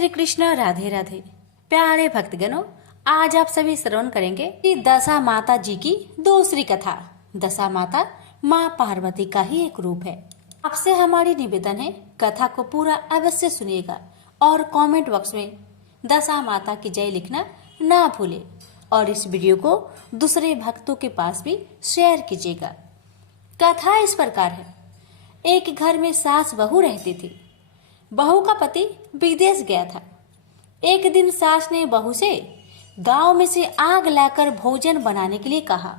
श्री कृष्ण, राधे राधे। प्यारे भक्तगणों, आज आप सभी श्रवण करेंगे कि दशा माता जी की दूसरी कथा। दशा माता माँ पार्वती का ही एक रूप है। आपसे हमारी निवेदन है, कथा को पूरा अवश्य सुनिएगा और कमेंट बॉक्स में दशा माता की जय लिखना ना भूले और इस वीडियो को दूसरे भक्तों के पास भी शेयर कीजिएगा। कथा इस प्रकार है। एक घर में सास बहू रहती थी। बहू का पति विदेश गया था। एक दिन सास ने बहू से गांव में से आग लाकर भोजन बनाने के लिए कहा।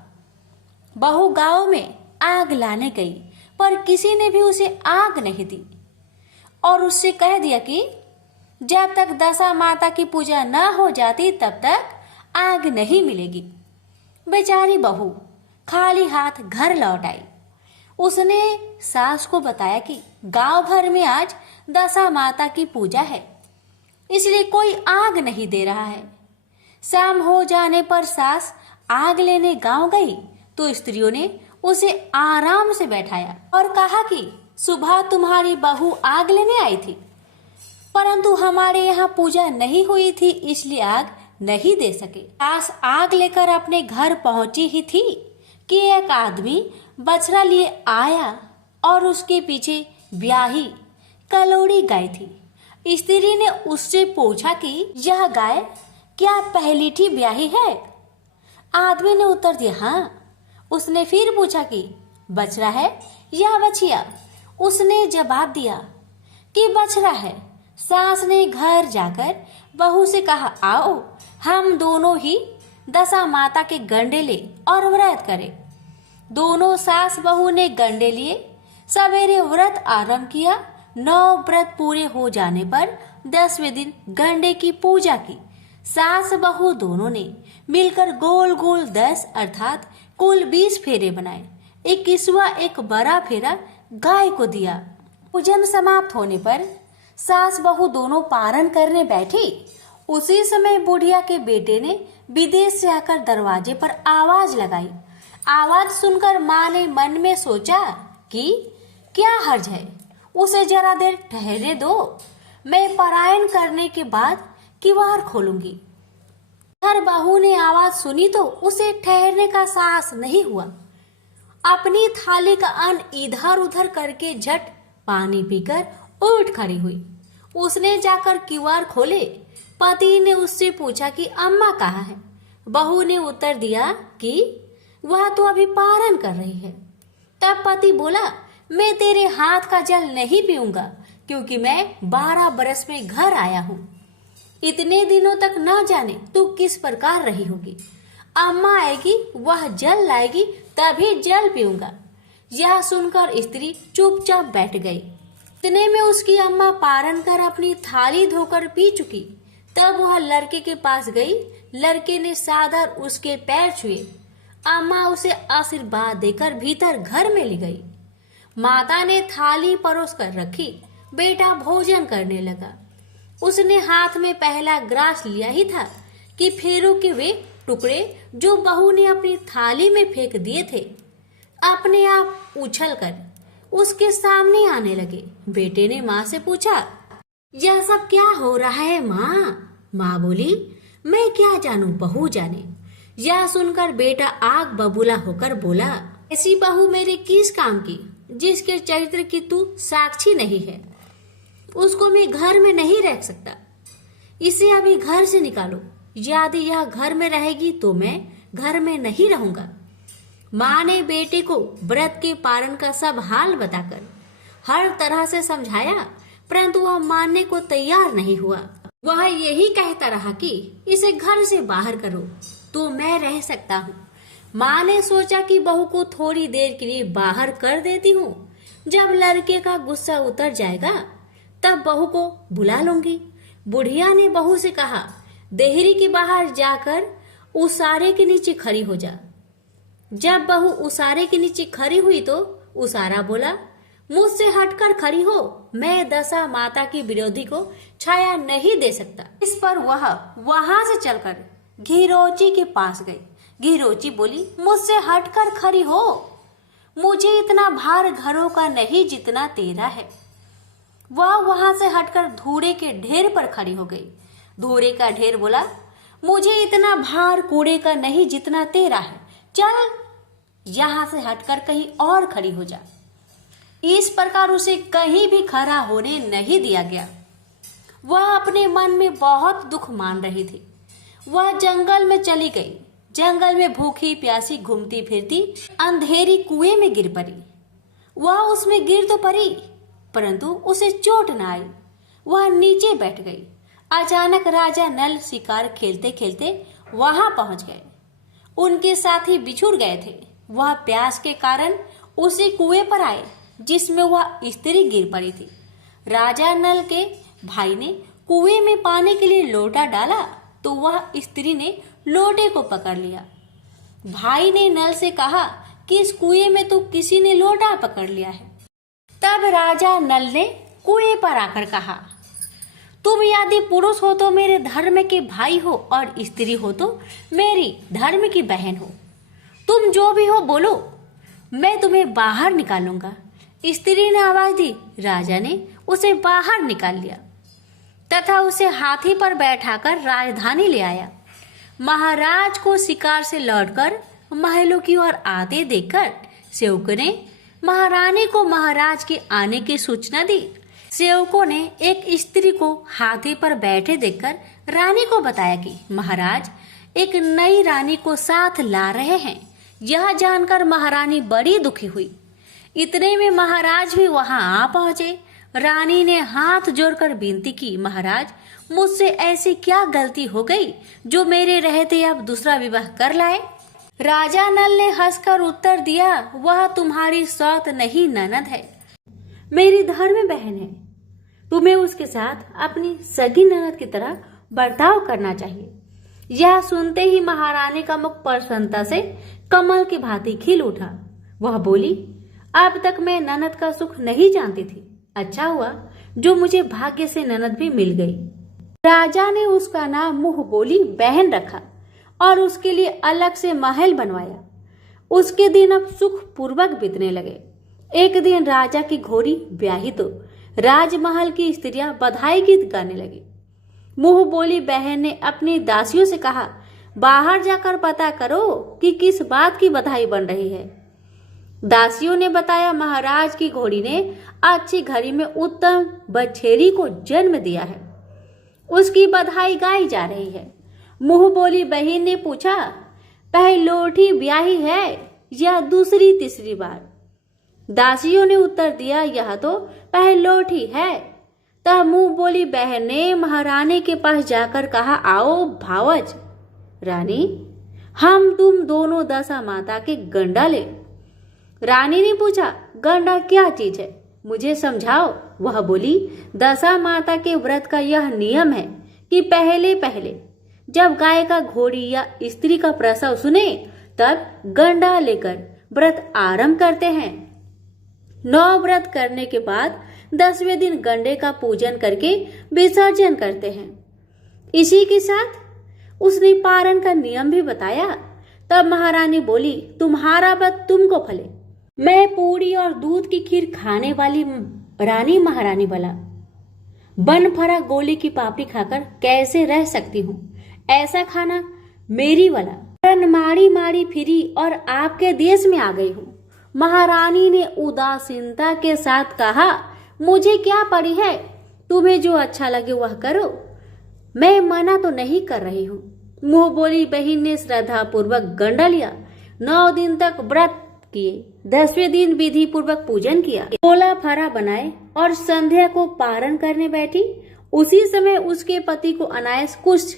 बहू गांव में आग लाने गई, पर किसी ने भी उसे आग नहीं दी और उससे कह दिया कि जब तक दशा माता की पूजा न हो जाती तब तक आग नहीं मिलेगी। बेचारी बहू खाली हाथ घर लौट आई। उसने सास को बताया कि गांव भर में आज दशा माता की पूजा है, इसलिए कोई आग नहीं दे रहा है। शाम हो जाने पर सास आग लेने गांव गई तो स्त्रियों ने उसे आराम से बैठाया और कहा कि सुबह तुम्हारी बहू आग लेने आई थी, परंतु हमारे यहाँ पूजा नहीं हुई थी, इसलिए आग नहीं दे सके। सास आग लेकर अपने घर पहुंची ही थी कि एक आदमी बछड़ा लिए आया और उसके पीछे ब्याही कलोड़ी गाय थी। स्त्री ने उससे पूछा कि यह गाय क्या पहलीठी ब्याही है? आदमी ने उत्तर दिया हाँ। उसने फिर पूछा कि बछड़ा है या बछिया? उसने जवाब दिया कि बछड़ा है। सास ने घर जाकर बहू से कहा, आओ हम दोनों ही दशा माता के गंडे ले और व्रत करें। दोनों सास बहू ने गंडे लिए। सवेरे व्रत आरंभ किया। 9 व्रत पूरे हो जाने पर 10वें दिन गंडे की पूजा की। सास बहू दोनों ने मिलकर गोल गोल 10 अर्थात कुल 20 फेरे बनाए। 21वां एक बड़ा फेरा गाय को दिया। पूजन समाप्त होने पर सास बहू दोनों पारण करने बैठी। उसी समय बुढ़िया के बेटे ने विदेश से आकर दरवाजे पर आवाज लगाई। आवाज सुनकर माँ ने मन में सोचा कि क्या हर्ज है, उसे जरा देर ठहरे दो, मैं पारायण करने के बाद किवाड़ खोलूंगी। हर बहू ने आवाज सुनी तो उसे ठहरने का साहस नहीं हुआ। अपनी थाली का अन्न इधर उधर करके झट पानी पीकर उठ खड़ी हुई। उसने जाकर किवाड़ खोले। पति ने उससे पूछा कि अम्मा कहाँ है? बहू ने उत्तर दिया कि वह तो अभी पारण कर रही है। तब पति बोला, मैं तेरे हाथ का जल नहीं पीऊंगा, क्योंकि मैं 12 बरस में घर आया हूँ। इतने दिनों तक न जाने तू किस प्रकार रही होगी। अम्मा आएगी, वह जल लाएगी, तभी जल पीऊंगा। यह सुनकर स्त्री चुपचाप बैठ गई। इतने में उसकी अम्मा पारण कर अपनी थाली धोकर पी चुकी। तब वह लड़के के पास गई। लड़के ने सादर उसके पैर छुए। अम्मा उसे आशीर्वाद देकर भीतर घर में ले गई। माता ने थाली परोस कर रखी। बेटा भोजन करने लगा। उसने हाथ में पहला ग्रास लिया ही था कि फेरों के वे टुकड़े जो बहू ने अपनी थाली में फेंक दिए थे अपने आप उछलकर उसके सामने आने लगे। बेटे ने माँ से पूछा, यह सब क्या हो रहा है माँ? माँ बोली, मैं क्या जानूं, बहू जाने। यह सुनकर बेटा आग बबूला होकर बोला, ऐसी बहू मेरे किस काम की जिसके चरित्र की तू साक्षी नहीं है? उसको मैं घर में नहीं रख सकता। इसे अभी घर से निकालो। यदि यह घर में रहेगी तो मैं घर में नहीं रहूंगा। माँ ने बेटे को व्रत के पारण का सब हाल बताकर हर तरह से समझाया, परंतु वह मानने को तैयार नहीं हुआ। वह यही कहता रहा कि इसे घर से बाहर करो तो मैं रह सकता हूँ। माँ ने सोचा कि बहू को थोड़ी देर के लिए बाहर कर देती हूँ। जब लड़के का गुस्सा उतर जाएगा तब बहू को बुला लूंगी। बुढ़िया ने बहू से कहा, देहरी के बाहर जाकर उसारे के नीचे खड़ी हो जा। जब बहू उसारे के नीचे खड़ी हुई तो उसारा बोला, मुझसे हटकर खड़ी हो, मैं दशा माता की विरोधी को छाया नहीं दे सकता। इस पर वह वहां से चलकर घिरोची के पास गई। घिरोची बोली, मुझसे हटकर खड़ी हो, मुझे इतना भार घरों का नहीं जितना तेरा है। वह वहां से हटकर धूरे के ढेर पर खड़ी हो गई। धूरे का ढेर बोला, मुझे इतना भार कूड़े का नहीं जितना तेरा है, चल यहां से हटकर कहीं और खड़ी हो जा। इस प्रकार उसे कहीं भी खड़ा होने नहीं दिया गया। वह अपने मन में बहुत दुख मान रही थी। वह जंगल में चली गई। जंगल में भूखी प्यासी घूमती फिरती अंधेरी कुएं में गिर पड़ी। वह उसमें गिर तो पड़ी, परंतु उसे चोट न आई। वह नीचे बैठ गई। अचानक राजा नल शिकार खेलते खेलते वहां पहुंच गए। उनके साथी बिछुड़ गए थे। वह प्यास के कारण उसी कुएं पर आए जिसमें वह स्त्री गिर पड़ी थी। राजा नल के भाई ने कुएं में पानी के लिए लोटा डाला तो वह स्त्री ने लोटे को पकड़ लिया। भाई ने नल से कहा कि इस कुएं में तो किसी ने लोटा पकड़ लिया है। तब राजा नल ने कुएं पर आकर कहा, तुम यदि पुरुष हो तो मेरे धर्म के भाई हो और स्त्री हो तो मेरी धर्म की बहन हो। तुम जो भी हो बोलो, मैं तुम्हें बाहर निकालूंगा। स्त्री ने आवाज दी। राजा ने उसे बाहर निकाल लिया तथा उसे हाथी पर बैठाकर राजधानी ले आया। महाराज को शिकार से लौटकर महलों की ओर आते देखकर सेवकों ने महारानी को महाराज के आने की सूचना दी। सेवकों ने एक स्त्री को हाथी पर बैठे देखकर रानी को बताया कि महाराज एक नई रानी को साथ ला रहे हैं। यह जानकर महारानी बड़ी दुखी हुई। इतने में महाराज भी वहां आ पहुंचे। रानी ने हाथ जोड़कर विनती की, महाराज मुझसे ऐसी क्या गलती हो गई जो मेरे रहते अब दूसरा विवाह कर लाए। राजा नल ने हंसकर उत्तर दिया, वह तुम्हारी सौत नहीं ननद है, मेरी धर्म बहन है। तुम्हें उसके साथ अपनी सगी ननद की तरह बर्ताव करना चाहिए। यह सुनते ही महारानी का मुख प्रसन्नता से कमल की भांति खिल उठा। वह बोली, अब तक मैं ननद का सुख नहीं जानती थी। अच्छा हुआ जो मुझे भाग्य से ननद भी मिल गई। राजा ने उसका नाम मुंह बोली बहन रखा और उसके लिए अलग से महल बनवाया। उसके दिन अब सुख पूर्वक बीतने लगे। एक दिन राजा की घोड़ी ब्याही तो राजमहल की स्त्रियां बधाई गीत गाने लगी। मुंह बोली बहन ने अपनी दासियों से कहा, बाहर जाकर पता करो कि किस बात की बधाई बन रही है। दासियों ने बताया, महाराज की घोड़ी ने अच्छी घड़ी में उत्तम बछेरी को जन्म दिया है, उसकी बधाई गाई जा रही है। मुंह बोली बहन ने पूछा, पहलोठी ब्याही है या दूसरी तीसरी बार? दासियों ने उत्तर दिया, यह तो पहलोठी है। तब मुंह बोली बहन ने महारानी के पास जाकर कहा, आओ भावज रानी, हम तुम दोनों दशा माता के गंडा ले। रानी ने पूछा, गंडा क्या चीज है, मुझे समझाओ। वह बोली, दशा माता के व्रत का यह नियम है कि पहले पहले जब गाय का घोड़ी या स्त्री का प्रसव सुने तब गंडा लेकर व्रत आरंभ करते हैं। 9 व्रत करने के बाद 10वें दिन गंडे का पूजन करके विसर्जन करते हैं। इसी के साथ उसने पारण का नियम भी बताया। तब महारानी बोली, तुम्हारा व्रत तुमको फले। मैं पूरी और दूध की खीर खाने वाली रानी महारानी वाला बन फरा गोली की पापड़ी खाकर कैसे रह सकती हूँ? ऐसा खाना मेरी वाला मारी मारी फिरी और आपके देश में आ गई हूँ। महारानी ने उदासीनता के साथ कहा, मुझे क्या पड़ी है, तुम्हें जो अच्छा लगे वह करो, मैं मना तो नहीं कर रही हूँ। मुंह बोली बहन ने श्रद्धा पूर्वक गंडा लिया। 9 दिन तक व्रत किए। 10वें दिन विधि पूर्वक पूजन किया, गोला फरा बनाए और संध्या को पारण करने बैठी। उसी समय उसके पति को अनायास कुछ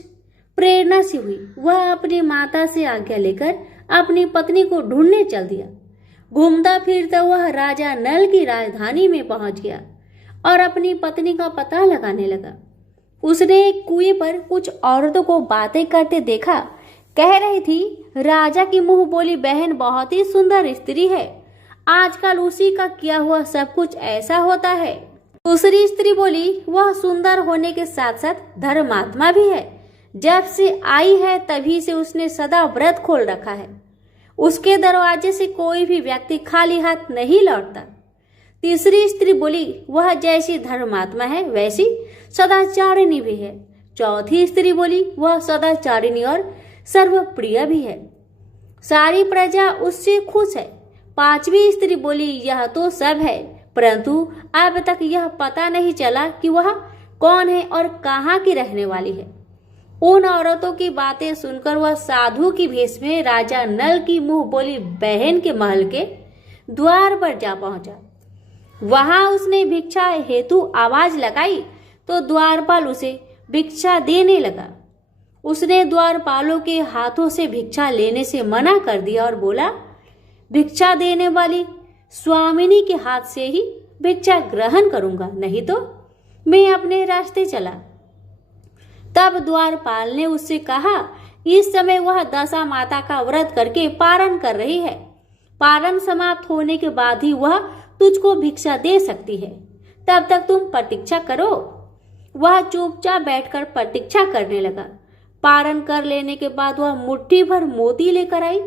प्रेरणा सी हुई। वह अपनी माता से आज्ञा लेकर अपनी पत्नी को ढूंढने चल दिया। घूमता फिरता वह राजा नल की राजधानी में पहुंच गया और अपनी पत्नी का पता लगाने लगा। उसने एक कुएं पर कुछ औरतों को बातें करते देखा। कह रही थी, राजा की मुंह बोली बहन बहुत ही सुंदर स्त्री है, आजकल उसी का किया हुआ सब कुछ ऐसा होता है। दूसरी स्त्री बोली, वह सुंदर होने के साथ साथ धर्मात्मा भी है। जब से आई है तभी से उसने सदा व्रत खोल रखा है। उसके दरवाजे से कोई भी व्यक्ति खाली हाथ नहीं लौटता। तीसरी स्त्री बोली, वह जैसी धर्मात्मा है वैसी सदाचारिणी भी है। चौथी स्त्री बोली, वह सदाचारिणी और सर्वप्रिय भी है, सारी प्रजा उससे खुश है। पांचवी स्त्री बोली, यह तो सब है, परंतु अब तक यह पता नहीं चला कि वह कौन है और कहाँ की रहने वाली है। उन औरतों की बातें सुनकर वह साधु की भेष में राजा नल की मुंह बोली बहन के महल के द्वार पर जा पहुंचा। वहां उसने भिक्षा हेतु आवाज लगाई तो द्वारपाल उसे भिक्षा देने लगा। उसने द्वारपालों के हाथों से भिक्षा लेने से मना कर दिया और बोला, भिक्षा देने वाली स्वामिनी के हाथ से ही भिक्षा ग्रहण करूंगा, नहीं तो मैं अपने रास्ते चला। तब द्वारपाल ने उससे कहा, इस समय वह दशा माता का व्रत करके पारण कर रही है। पारण समाप्त होने के बाद ही वह तुझको भिक्षा दे सकती है, तब तक तुम प्रतीक्षा करो। वह चुपचाप बैठकर प्रतीक्षा करने लगा। पारण कर लेने के बाद वह मुट्ठी भर मोती लेकर आई,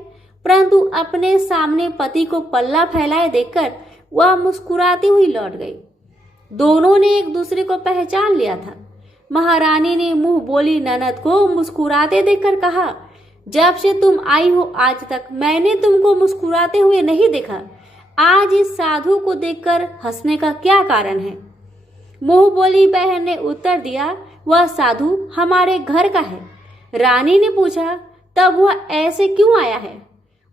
परंतु अपने सामने पति को पल्ला फैलाए देखकर वह मुस्कुराती हुई लौट गई। दोनों ने एक दूसरे को पहचान लिया था। महारानी ने मुंह बोली ननद को मुस्कुराते देखकर कहा, जब से तुम आई हो आज तक मैंने तुमको मुस्कुराते हुए नहीं देखा। आज इस साधु को देखकर हंसने का क्या कारण है? मुंह बोली बहन ने उत्तर दिया, वह साधु हमारे घर का है। रानी ने पूछा, तब वह ऐसे क्यों आया है?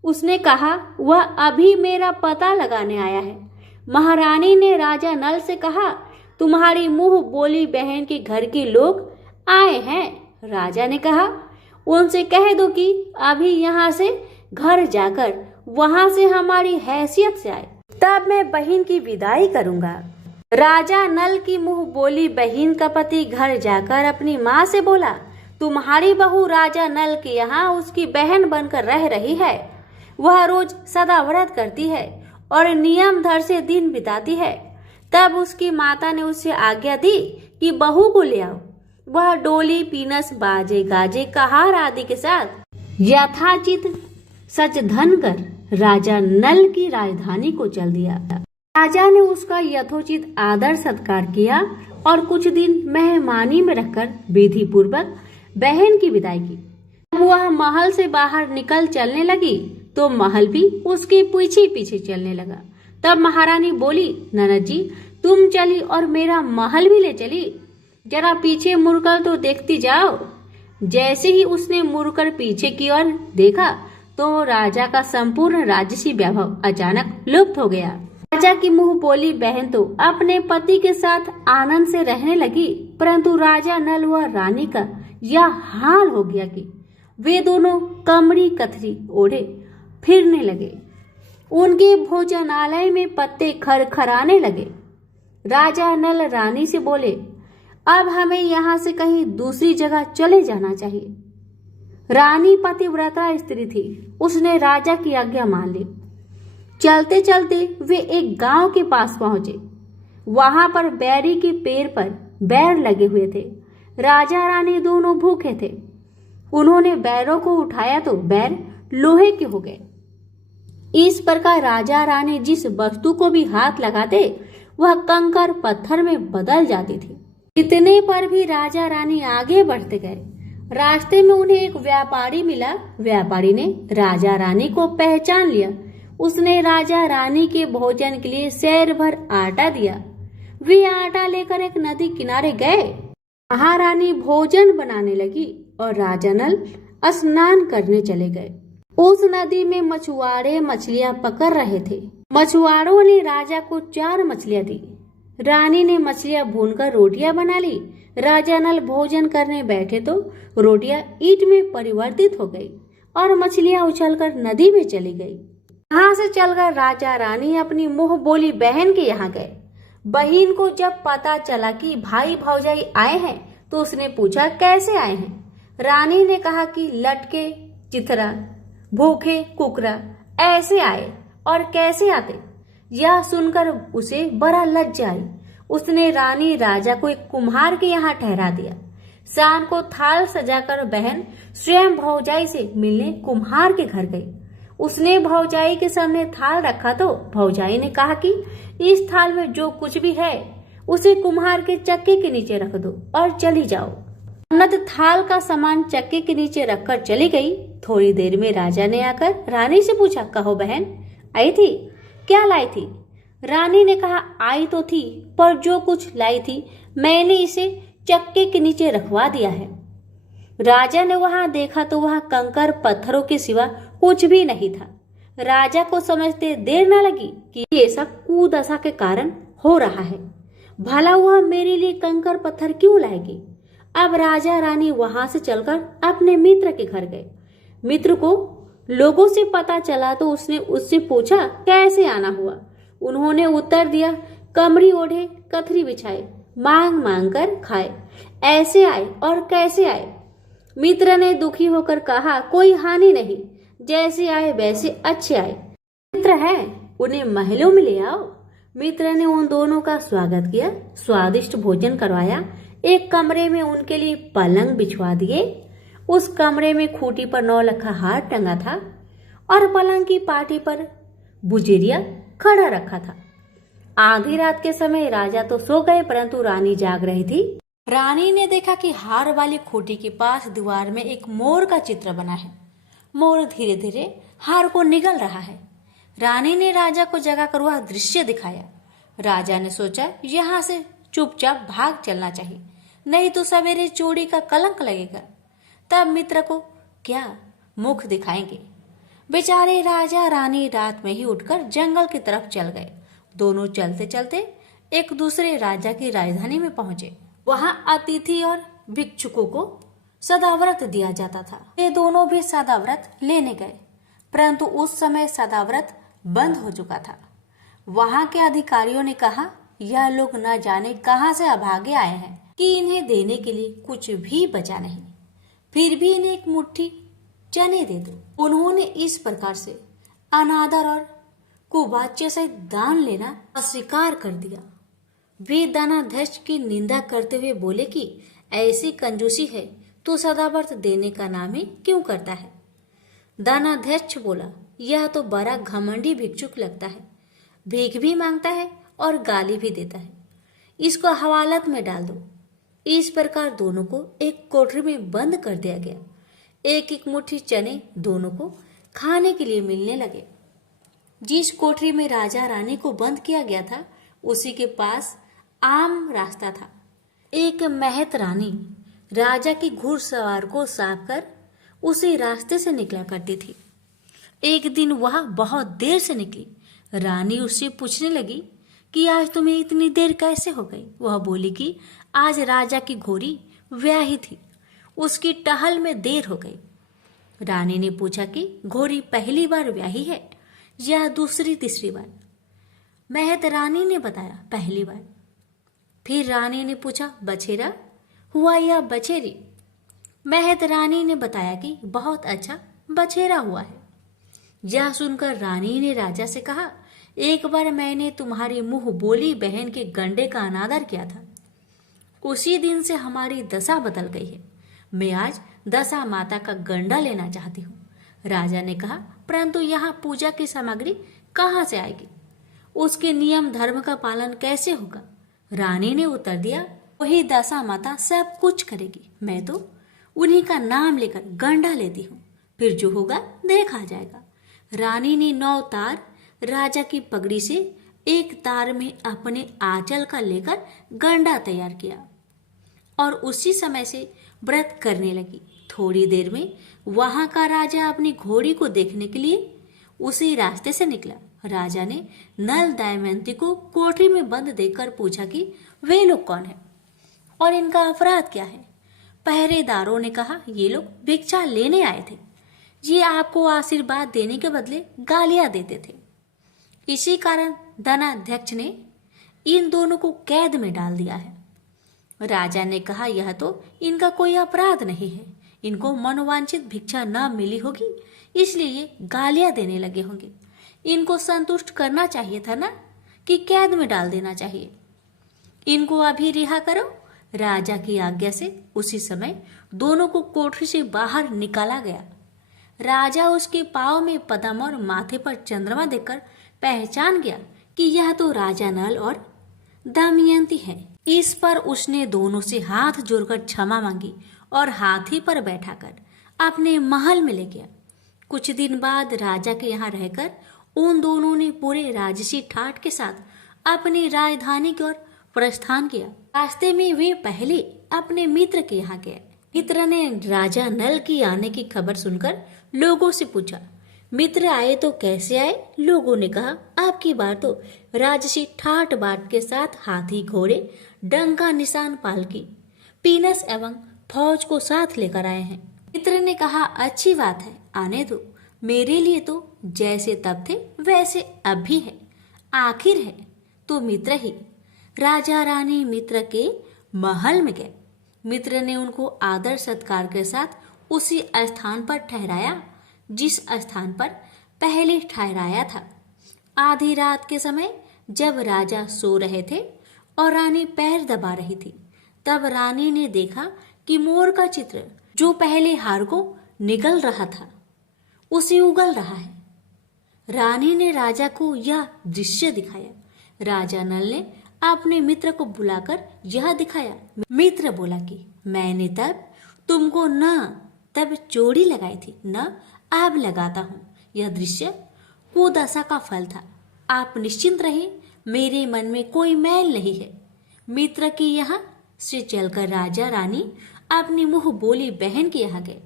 उसने कहा, वह अभी मेरा पता लगाने आया है। महारानी ने राजा नल से कहा, तुम्हारी मुंह बोली बहन के घर के लोग आए हैं। राजा ने कहा, उनसे कह दो कि अभी यहाँ से घर जाकर वहां से हमारी हैसियत से आए, तब मैं बहन की विदाई करूंगा। राजा नल की मुंह बोली बहन का पति घर जाकर अपनी माँ से बोला, तुम्हारी बहू राजा नल के यहाँ उसकी बहन बनकर रह रही है। वह रोज सदा व्रत करती है और नियम धर से दिन बिताती है। तब उसकी माता ने उससे आज्ञा दी कि बहू को ले आओ। वह डोली पीनस बाजे गाजे कहार आदि के साथ यथाचित सच धन कर राजा नल की राजधानी को चल दिया। राजा ने उसका यथोचित आदर सत्कार किया और कुछ दिन मेहमानी में रखकर विधि पूर्वक बहन की विदाई की। जब वह महल से बाहर निकल चलने लगी तो महल भी उसके पीछे पीछे चलने लगा। तब महारानी बोली, ननद जी तुम चली और मेरा महल भी ले चली, जरा पीछे मुड़कर तो देखती जाओ। जैसे ही उसने मुड़कर पीछे की ओर देखा तो राजा का संपूर्ण राजसी वैभव अचानक लुप्त हो गया। राजा की मुंह बोली बहन तो अपने पति के साथ आनंद से रहने लगी, परंतु राजा नल व रानी का यह हाल हो गया कि वे दोनों कमरी कथरी ओढ़े फिरने लगे। उनके भोजनालय में पत्ते खरखराने लगे। राजा नल रानी से बोले, अब हमें यहाँ से कहीं दूसरी जगह चले जाना चाहिए। रानी पतिव्रता स्त्री थी, उसने राजा की आज्ञा मान ली। चलते चलते वे एक गांव के पास पहुंचे। वहां पर बैरी के पेड़ पर बैर लगे हुए थे। राजा रानी दोनों भूखे थे। उन्होंने बैरों को उठाया तो बैर लोहे के हो गए। इस प्रकार राजा रानी जिस वस्तु को भी हाथ लगाते वह कंकर पत्थर में बदल जाती थी। इतने पर भी राजा रानी आगे बढ़ते गए। रास्ते में उन्हें एक व्यापारी मिला। व्यापारी ने राजा रानी को पहचान लिया। उसने राजा रानी के भोजन के लिए सैर भर आटा दिया। वे आटा लेकर एक नदी किनारे गए। महारानी भोजन बनाने लगी और राजा नल स्नान करने चले गए। उस नदी में मछुआरे मछलियां पकड़ रहे थे। मछुआरों ने राजा को 4 मछलियां दी। रानी ने मछलियां भूनकर रोटियां बना ली। राजा नल भोजन करने बैठे तो रोटियां ईंट में परिवर्तित हो गई और मछलियां उछलकर नदी में चली गई। यहाँ से चलकर राजा रानी अपनी मुंह बोली बहन के यहाँ गए। बहन को जब पता चला कि भाई भौजाई आए हैं तो उसने पूछा, कैसे आए हैं? रानी ने कहा कि लटके चिथरा भूखे कुकरा ऐसे आए। और कैसे आते? यह सुनकर उसे बड़ा लज्जा आई। उसने रानी राजा को एक कुम्हार के यहाँ ठहरा दिया। शाम को थाल सजाकर बहन स्वयं भौजाई से मिलने कुम्हार के घर गई। उसने भौजाई के सामने थाल रखा तो भौजाई ने कहा कि इस थाल में जो कुछ भी है उसे कुम्हार के चक्के के नीचे रख दो और चली जाओ। ननद थाल का सामान चक्के के नीचे रखकर चली गई। थोड़ी देर में राजा ने आकर रानी से पूछा, कहो बहन, आई थी? क्या लाई थी? रानी ने कहा, आई तो थी, पर जो कुछ लाई थी मैंने इसे चक्के के नीचे रखवा दिया है। राजा ने वहां देखा तो वहां कंकर पत्थरों के सिवा कुछ भी नहीं था। राजा को समझते देर न लगी कि ये सब कुदशा के कारण हो रहा है। भला वह मेरे लिए कंकर पत्थर क्यों लाएगी? अब राजा रानी वहां से चलकर अपने मित्र के घर गए। मित्र को लोगों से पता चला तो उसने उससे पूछा, कैसे आना हुआ? उन्होंने उत्तर दिया, कमरी ओढ़े, कथरी बिछाए, मांग मांग कर खाए, ऐसे आए और कैसे आए? मित्र ने दुखी होकर कहा, कोई हानि नहीं, जैसे आए वैसे अच्छे आए। मित्र है, उन्हें महलों में ले आओ। मित्र ने उन दोनों का स्वागत किया, स्वादिष्ट भोजन करवाया, एक कमरे में उनके लिए पलंग बिछवा दिए। उस कमरे में खूंटी पर 9 लखा हार टंगा था और पलंग की पाटी पर बुजेरिया खड़ा रखा था। आधी रात के समय राजा तो सो गए, परंतु रानी जाग रही थी। रानी ने देखा कि हार वाली खूंटी के पास दीवार में एक मोर का चित्र बना है। मोर धीरे धीरे हार को निगल रहा है। रानी ने राजा को जगाकर वह दृश्य दिखाया। राजा ने सोचा, यहाँ से चुपचाप भाग चलना चाहिए, नहीं तो सवेरे चोरी का कलंक लगेगा। तब मित्र को क्या मुख दिखाएंगे? बेचारे राजा रानी रात में ही उठकर जंगल की तरफ चल गए। दोनों चलते चलते एक दूसरे राजा की राजधानी में पहुंचे। वहां अतिथि और भिक्षुकों को सदाव्रत दिया जाता था। ये दोनों भी सदाव्रत लेने गए, परंतु उस समय सदाव्रत बंद हो चुका था। वहां के अधिकारियों ने कहा, यह लोग न जाने कहां से अभागे आए हैं कि इन्हें देने के लिए कुछ भी बचा नहीं, फिर भी इन्हें एक मुट्ठी चने दे दो। उन्होंने इस प्रकार से अनादर और कुवाच्य से दान लेना अस्वीकार कर दिया। वे दानाध्यक्ष की निंदा करते हुए बोले कि ऐसी कंजूसी है तो सदाव्रत देने का नाम ही क्यों करता है? दानाध्यक्ष बोला, यह तो बड़ा घमंडी भिक्षुक लगता है, भीख भी मांगता है और गाली भी देता है, इसको हवालात में डाल दो। इस प्रकार दोनों को एक कोठरी में बंद कर दिया गया। एक एक मुट्ठी चने दोनों को खाने के लिए मिलने लगे। जिस कोठरी में राजा रानी को बंद किया गया था उसी के पास आम रास्ता था। एक महत रानी राजा की घुड़सवार को साफ कर उसी रास्ते से निकला करती थी। एक दिन वह बहुत देर से निकली। रानी उससे पूछने लगी कि आज तुम्हें इतनी देर कैसे हो गई? वह बोली कि आज राजा की घोड़ी ब्याही थी, उसकी टहल में देर हो गई। रानी ने पूछा कि घोड़ी पहली बार ब्याही है या दूसरी तीसरी बार? महत रानी ने बताया, पहली बार। फिर रानी ने पूछा, बछेरा हुआ या बछेरी? महत रानी ने बताया कि बहुत अच्छा बछेरा हुआ है। यह सुनकर रानी ने राजा से कहा, एक बार मैंने तुम्हारी मुंह बोली बहन के गंडे का अनादर किया था, उसी दिन से हमारी दशा बदल गई है। मैं आज दशा माता का गंडा लेना चाहती हूँ। राजा ने कहा, परंतु यहाँ पूजा की सामग्री कहाँ से आएगी? उसके नियम धर्म का पालन कैसे होगा? रानी ने उत्तर दिया, वही दशा माता सब कुछ करेगी, मैं तो उन्हीं का नाम लेकर गंडा लेती हूँ, फिर जो होगा देखा जाएगा। रानी ने 9 तार राजा की पगड़ी से एक तार में अपने आंचल का लेकर गंडा तैयार किया और उसी समय से व्रत करने लगी। थोड़ी देर में वहां का राजा अपनी घोड़ी को देखने के लिए उसी रास्ते से निकला। राजा ने नल दमयंती को कोठरी में बंद देखकर पूछा कि वे लोग कौन है और इनका अपराध क्या है? पहरेदारों ने कहा, ये लोग भिक्षा लेने आए थे, ये आपको आशीर्वाद देने के बदले गालियां देते थे। इसी कारण दानाध्यक्ष ने इन दोनों को कैद में डाल दिया है। राजा ने कहा, यह तो इनका कोई अपराध नहीं है, इनको मनोवांछित भिक्षा न मिली होगी इसलिए ये गालियां देने लगे होंगे। इनको संतुष्ट करना चाहिए था ना, कि कैद में डाल देना चाहिए। इनको अभी रिहा करो। राजा की आज्ञा से उसी समय दोनों को कोठरी से बाहर निकाला गया। राजा उसके पाँव में पद्म और माथे पर चंद्रमा देखकर पहचान गया कि यह तो राजा नल और दमयंती है। इस पर उसने दोनों से हाथ जोड़कर क्षमा मांगी और हाथी पर बैठाकर अपने महल में ले गया। कुछ दिन बाद राजा के यहाँ रहकर उन दोनों ने पूरे राजसी ठाट के साथ अपनी राजधानी की ओर प्रस्थान किया। रास्ते में वे पहले अपने मित्र के यहाँ गए। मित्र ने राजा नल की आने की खबर सुनकर लोगों से पूछा, मित्र आए तो कैसे आए? लोगों ने कहा, आपकी बार तो राजसी ठाट बाट के साथ हाथी, घोड़े, डंका, निशान, पालकी, पीनस एवं फौज को साथ लेकर आए हैं। मित्र ने कहा, अच्छी बात है, आने दो। मेरे लिए तो जैसे तब थे वैसे अब भी है, आखिर है तो मित्र ही। राजा रानी मित्र के महल में गए। मित्र ने उनको आदर सत्कार के साथ उसी स्थान पर ठहराया जिस स्थान पर पहले ठहराया था। आधी रात के समय जब राजा सो रहे थे और रानी पैर दबा रही थी, तब रानी ने देखा कि मोर का चित्र जो पहले हार को निगल रहा था उसे उगल रहा है। रानी ने राजा को यह दृश्य दिखाया। राजा नल ने अपने मित्र को बुलाकर यह दिखाया। मित्र बोला कि मैंने तब तुमको न तब चोरी लगाई थी, न अब लगाता हूँ। यह दृश्य कुदशा का फल था। आप निश्चिंत रहिए, मेरे मन में कोई मैल नहीं है। मित्र की यहाँ से चलकर राजा रानी अपनी मुंह बोली बहन के यहाँ गए।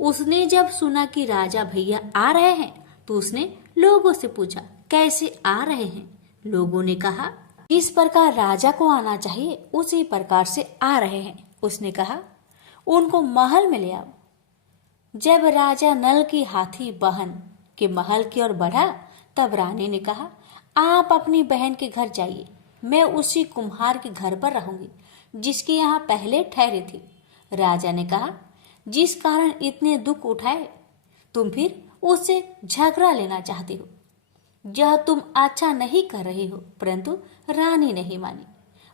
उसने जब सुना कि राजा भैया आ रहे हैं तो उसने लोगों से पूछा, कैसे आ रहे हैं? लोगों ने कहा, जिस प्रकार राजा को आना चाहिए उसी प्रकार से आ रहे हैं। उसने कहा, उनको महल में ले आओ। जब राजा नल की हाथी बहन के महल की ओर बढ़ा, तब रानी ने कहा, आप अपनी बहन के घर जाइए, मैं उसी कुम्हार के घर पर रहूंगी जिसके यहाँ पहले ठहरी थी। राजा ने कहा, जिस कारण इतने दुख उठाए तुम फिर उससे झगड़ा लेना चाहती हो, यह तुम अच्छा नहीं कर रही हो। परंतु रानी नहीं मानी।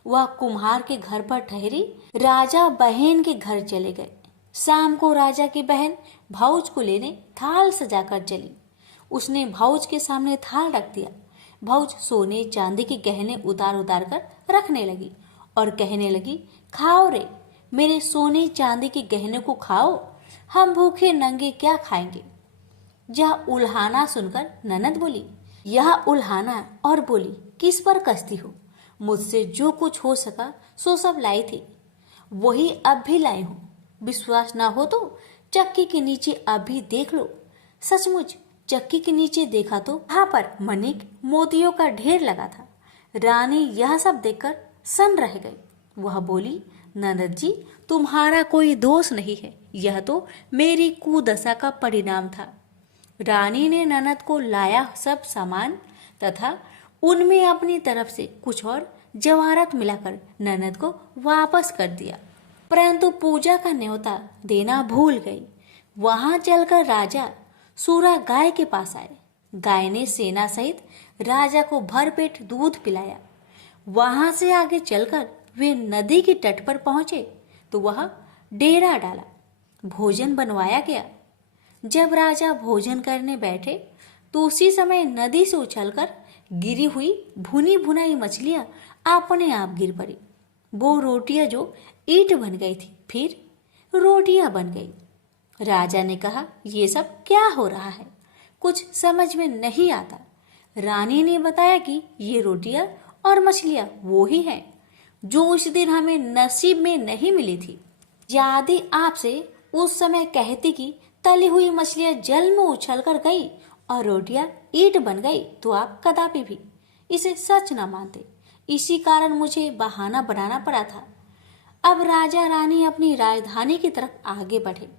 वह कुम्हार के घर पर ठहरी। राजा बहन के घर चले गए। शाम को राजा की बहन भाऊज को लेने थाल सजाकर चली। उसने भाऊज के सामने थाल रख दिया। भाऊज सोने चांदी के गहने उतार उतार कर रखने लगी और कहने लगी, खाओ रे, मेरे सोने चांदी के गहने को खाओ, हम भूखे नंगे क्या खाएंगे। यह उल्हाना सुनकर ननद बोली, यह उल्हाना, और बोली, किस पर कसती हो? मुझसे जो कुछ हो सका सो सब लाई थी, वही अब भी लाई हूँ। विश्वास ना हो तो चक्की के नीचे अभी देख लो। सचमुच चक्की के नीचे देखा तो वहां पर मणिक मोतियों का ढेर लगा था। रानी यह सब देखकर सन रह गई। वह बोली, ननद जी, तुम्हारा कोई दोष नहीं है, यह तो मेरी कुदशा का परिणाम था। रानी ने ननद को लाया सब सामान तथा उनमें अपनी तरफ से कुछ और जवाहरात मिलाकर ननद को वापस कर दिया, परंतु पूजा का न्योता देना भूल गई। वहां चलकर राजा सूरा गाय के पास आए। गाय ने सेना सहित राजा को भरपेट दूध पिलाया। वहां से आगे चलकर वे नदी के तट पर पहुंचे तो वह डेरा डाला। भोजन बनवाया गया। जब राजा भोजन करने बैठे तो उसी समय नदी से उछलकर गिरी हुई भुनी भुनाई मछलियां अपने आप गिर पड़ी। वो रोटियां जो ईंट बन गई थी फिर रोटियां बन गई। राजा ने कहा, ये सब क्या हो रहा है? कुछ समझ में नहीं आता। रानी ने बताया कि ये रोटियां और मछलियां वो ही हैं जो उस दिन हमें नसीब में नहीं मिली थी। यदि आपसे उस समय कहती कि तली हुई मछलियां जल में उछल कर गई और रोटियां ईंट बन गई तो आप कदापि भी इसे सच न मानते। इसी कारण मुझे बहाना बनाना पड़ा था। अब राजा रानी अपनी राजधानी की तरफ आगे बढ़े।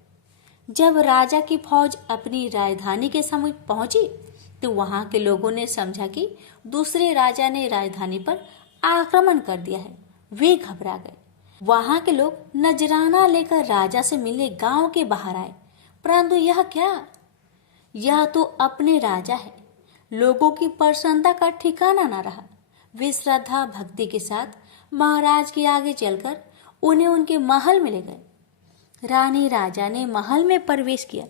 जब राजा की फौज अपनी राजधानी के समीप पहुंची तो वहां के लोगों ने समझा कि दूसरे राजा ने राजधानी पर आक्रमण कर दिया है। वे घबरा गए। वहां के लोग नजराना लेकर राजा से मिलने गांव के बाहर आए, परंतु यह क्या? यह तो अपने राजा है। लोगों की प्रसन्नता का ठिकाना न रहा। वे श्रद्धा भक्ति के साथ महाराज के आगे चलकर उन्हें उनके महल में ले गए। रानी राजा ने महल में प्रवेश किया।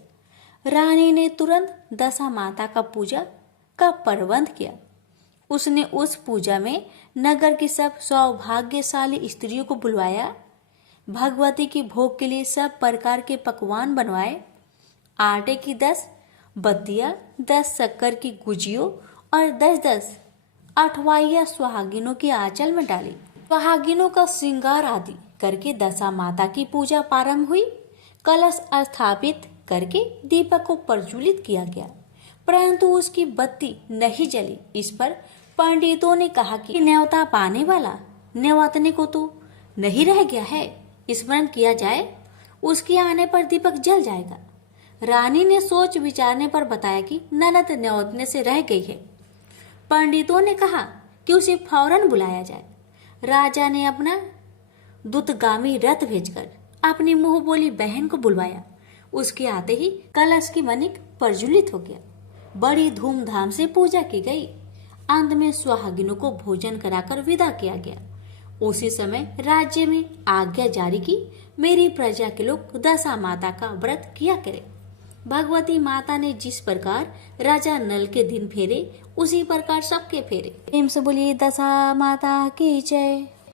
रानी ने तुरंत दशा माता का पूजा का प्रबंध किया। उसने उस पूजा में नगर की सब सौभाग्यशाली स्त्रियों को बुलवाया। भगवती के भोग के लिए सब प्रकार के पकवान बनवाए। आटे की 10 बत्तियां, 10 शक्कर की गुजियों और 10-10 अठवाइया सुहागिनों के आंचल में डाली। सुहागिनों का श्रृंगार आदि करके दशा माता की पूजा प्रारंभ हुई। कलश स्थापित करके दीपक को प्रज्वलित किया गया, परंतु उसकी बत्ती नहीं जली। इस पर पंडितों ने कहा कि न्योता पाने वाला न्योतने को तो नहीं रह गया है, स्मरण किया जाए, उसके आने पर दीपक जल जाएगा। रानी ने सोच विचारने पर बताया कि ननद न्योतने से रह गई है। पंडितों ने कहा कि उसे फौरन बुलाया जाए। राजा ने अपना दूतगामी रथ भेजकर अपनी मुंह बोली बहन को बुलवाया। उसके आते ही कलश की मणिक प्रज्वलित हो गया। बड़ी धूमधाम से पूजा की गई। अंत में सुहागिनों को भोजन कराकर विदा किया गया। उसी समय राज्य में आज्ञा जारी की, मेरी प्रजा के लोग दशा माता का व्रत किया करें। भगवती माता ने जिस प्रकार राजा नल के दिन फेरे, उसी प्रकार सबके फेरे। प्रेम से बोलिए दशा माता की जय।